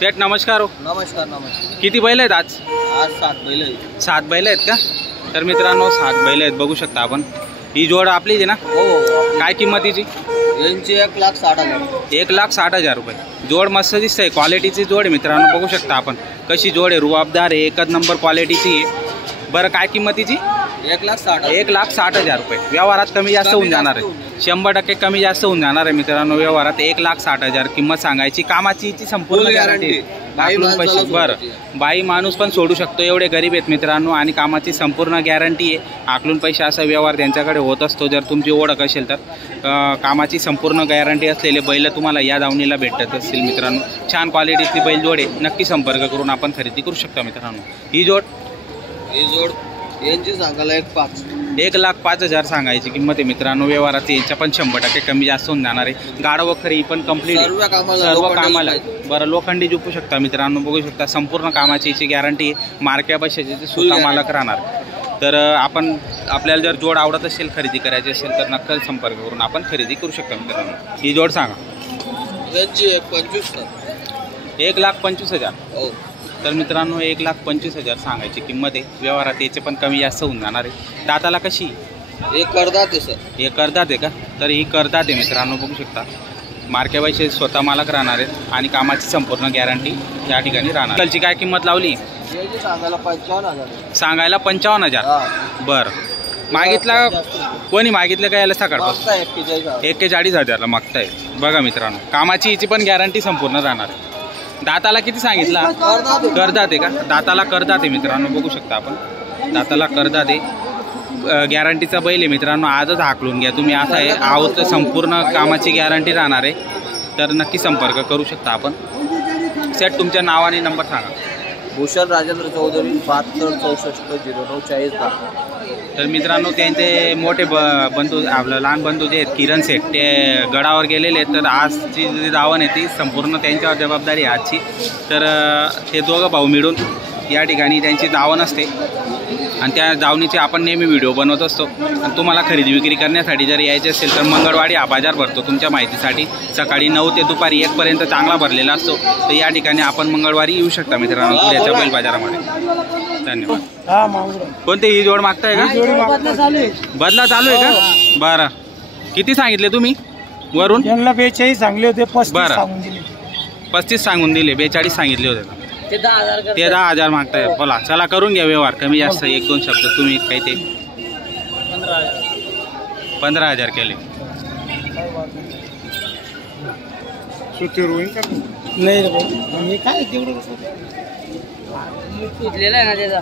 सेठ नमस्कार हो. नमस्कार नमस्कार. किती बैल आहेत आज? आज 7 बैल आहेत. 7 बैल आहेत का? तर मित्रांनो 7 बैल आहेत, बघू शकता आपण. ही जोड आपलीच आहे ना? हो. काय किंमतीची? यांची 1,60,000. 1,60,000 रुपये. जोड मस्त दिसतंय, क्वालिटीची जोड आहे मित्रांनो, बघू शकता आपण कशी जोड आहे. रुबाबदार आहे, एकच नंबर क्वालिटीची आहे. बरं काय किंमतीची? 1,60,000. 1,60,000 रुपये. व्यवहारात कमी जास्त होऊन जाणार आहे, 100% कमी जास्त होऊन जाणार आहे मित्रांनो व्यवहारात. 1,60,000 किंमत सांगायची. कामाची संपूर्ण गॅरंटी. पैसे बरं, बाई माणूस पण सोडू शकतो, एवढे गरीब आहेत मित्रांनो. आणि कामाची संपूर्ण गॅरंटी आहे. आकलून पैसे असा व्यवहार त्यांच्याकडे होत असतो जर तुमची ओळख असेल तर. कामाची संपूर्ण गॅरंटी असलेले बैल तुम्हाला या दावणीला भेटत असतील मित्रांनो. छान क्वालिटीची बैल जोड आहे, नक्की संपर्क करून आपण खरेदी करू शकता मित्रांनो. ही जोड यांची सांगायला 1,05,000. 1,05,000 सांगायची किंमत आहे मित्रांनो. व्यवहारात यांच्या पण 100% कमी जास्त होऊन जाणार आहे. गाडा वखरी पण कम्प्लीट सर्व कामाला. बरं लोखंडी झुकू शकता मित्रांनो, बघू शकता. संपूर्ण कामाची याची गॅरंटी आहे. मार्क्या पैशाचे स्वतः मालक राहणार. तर आपण आपल्याला जर जोड आवडत असेल, खरेदी करायची असेल तर नक्की संपर्क करून आपण खरेदी करू शकता मित्रांनो. ही जोड सांगा. यांची 1,25,000. 1,25,000. हो. तर मित्रांनो 1,25,000 सांगायची किंमत आहे. व्यवहारात याचे पण कमी जास्त होऊन जाणार आहे. दाताला कशी? एक करदात आहे सर. हे करदात आहे का? तर ही करदात आहे मित्रांनो, बघू शकता. मार्के पैसे स्वतः मालक राहणार आहेत आणि कामाची संपूर्ण गॅरंटी या ठिकाणी राहणार. कलची काय किंमत लावली? यांची सांगायला 55,000. सांगायला 55,000. बरं. मागितला कोणी मागितलं का याला? सकाळपासून 41,000ला मागताय. बघा मित्रांनो, कामाची हिची पण गॅरंटी संपूर्ण राहणार. दाताला किती सांगितला? करदात आहे का? दाताला करदात आहे मित्रांनो, बघू शकता आपण. दाताला करदात आहे. गॅरंटीचा बैल आहे मित्रांनो. आजच हाकलून घ्या तुम्ही, असं आहे. आहोत संपूर्ण कामाची गॅरंटी राहणार आहे. तर नक्की संपर्क करू शकता आपण. सेट तुमच्या नाव आणि नंबर सांगा. भूषण राजेंद्र चौधरी, 72 64 09 40. तर मित्रांनो त्यांचे मोठे बंधू, आपलं लहान बंधू जे आहेत किरण सेठ, ते गडावर गेलेले आहेत. तर आजची जी दावण आहे ती संपूर्ण त्यांच्यावर जबाबदारी आहे आजची. तर ते दोघं भाऊ मिळून या ठिकाणी त्यांची दावण असते आणि त्या दावणीचे आपण नेहमी व्हिडिओ बनवत असतो. आणि तुम्हाला खरेदी विक्री करण्यासाठी जर यायचे असेल तर मंगळवारी हा बाजार भरतो. तुमच्या माहितीसाठी सकाळी 9 ते दुपारी 1 पर्यंत चांगला भरलेला असतो. तर या ठिकाणी आपण मंगळवारी येऊ शकता मित्रांनो पुण्याच्या बैल बाजारामध्ये. धन्यवाद. कोणते ही जोड मागताय का? बदला चालू आहे का? बरं. किती सांगितले तुम्ही वरून? 42 सांगले होते. बरं, 35 सांगून दिले. 42 सांगितले होते. ते 10,000 मागताय. बोला, चला करून घ्या व्यवहार कमी जास्त. 1-2 शब्द तुम्ही काही ते 15,000 केले. नाही रे भाई, काय तेवढं आहे ना त्याचा.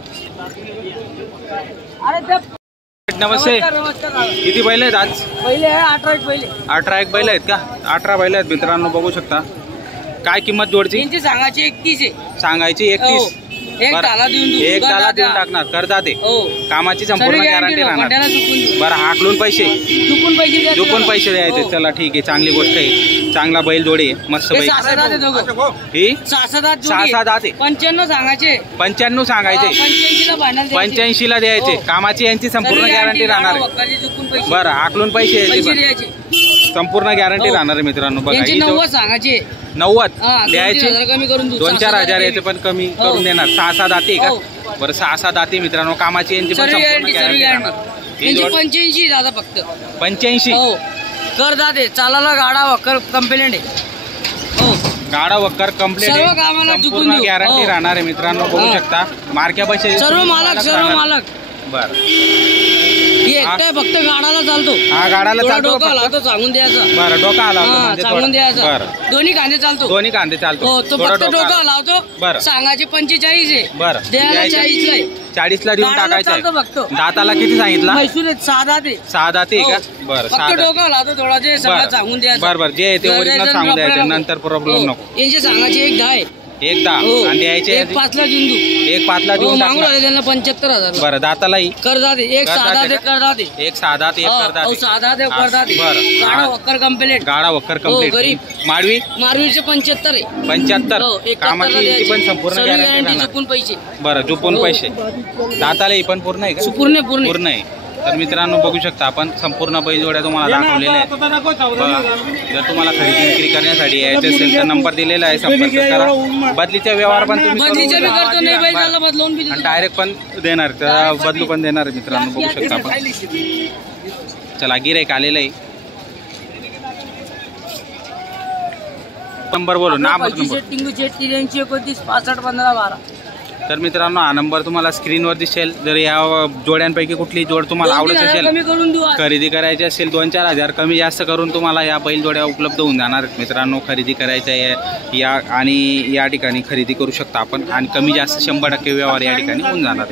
नमस्ते. किती बैल आहेत आज? पहिले 18 बैल. 18 एक बैल आहेत का? 18 बैल आहेत मित्रांनो, बघू शकता. काय किंमत जोडची? यांची सांगायची 31 आहे. सांगायची 31. एक ताला देऊन टाकणार. करता ते कामाची संपूर्ण गॅरंटी राहणार. बरं, हाकलून पैसे झुकून पैसे द्यायचे. चला ठीक आहे, चांगली गोष्ट आहे. चांगला बैल जोडी आहे, मस्त बैल. ही 6 दात आहे. 95 सांगायचे. 95 सांगायचे. 85ला द्यायचे. कामाची यांची संपूर्ण गॅरंटी राहणार आहे. बरं, हाकलून पैसे द्यायचे. संपूर्ण गॅरंटी राहणार आहे मित्रांनो. बघा, 90 सांगायचे. 90 द्यायचे. कमी करून 2-4 याचे पण कमी करून देणार. 6 दाती का? बरं, 6 दाती मित्रांनो. कामाची यांची पण संपूर्ण गॅरंटी राहणार. 85 दादा फक्त 85. करदात आहे. चालायला गाडा वक्कर कंप्लेंट आहे. हो, गाडा वक्कर कंप्लेंट आहे. संपूर्ण गॅरंटी राहणार आहे मित्रांनो, बघू शकता. मार्क्या पैसे सर्व मालक. बरं, एकटा फक्त गाडाला चालतो. हा, गाडाला चालतो. डोका लावतो, सांगून द्यायचा. बरं, डोका आला सांगून द्यायचा. बरं, दोन्ही कांदे चालतो. दोन्ही कांदे चालतो. हो, तो फक्त डोका लावतो. बरं, सांगायचे 45 आहे. बरं, द्यायला 40 आहे. 40ला देऊन टाकायचं. फक्त दाताला किती सांगितलं? मैसूर 6 दात आहे. 6 दाते का? बरं, फक्त डोका लावतो थोडा. जे सगळं सांगून द्यायचं. बरं, जे ते ओरिजिनल सांगून द्यायचं, नंतर प्रॉब्लेम नको. यांचे सांगायचे 1 10 आहे. 1 10 आणि द्यायचे 1,05ला देऊन देऊ. 1,05ला देऊन टाकणार. त्यांना 75,000. बरं, दातालाही करदात. एक साधा दे करदात. एक साधा ते करदात. साधा दे करदात. गाडा वक्कर कंप्लेंट. गाडा वक्कर कंप्लेंट. माडवी 75 आहे. 75. कामाची पण संपूर्ण गॅरंटी. झुकून पैसे. बरं, झुकून पैसे. दाताला पण पूर्ण आहे का? पूर्ण आहे. तर मित्रांनो बघू शकता आपण संपूर्ण बैलजोड्या तुम्हाला दाखवलेल्या आहेत बघा. जर तुम्हाला खरेदी विक्री करण्यासाठी यायचं असेल तर नंबर दिलेला आहे, संपर्क करा. बदलीचा व्यवहार पण तुम्ही डायरेक्ट पण देणार, त्याला बदलू पण देणार मित्रांनो. बघू शकता आपण. चला गिऱ्हाईक आलेलं आहे. नंबर बोलू ना. टिंगू शेट 83 29 65 15 12. तर मित्रांनो हा नंबर तुम्हाला स्क्रीनवर दिसेल. जर या जोड्यांपैकी कुठली जोड तुम्हाला आवडत असेल, खरेदी करायची असेल 2-4 हजार कमी जास्त करून तुम्हाला या बैल जोड्या उपलब्ध होऊन जाणार मित्रांनो. खरेदी करायचं या आणि या ठिकाणी खरेदी करू शकता आपण आणि कमी जास्त 100% व्यवहार या ठिकाणी होऊन जाणार.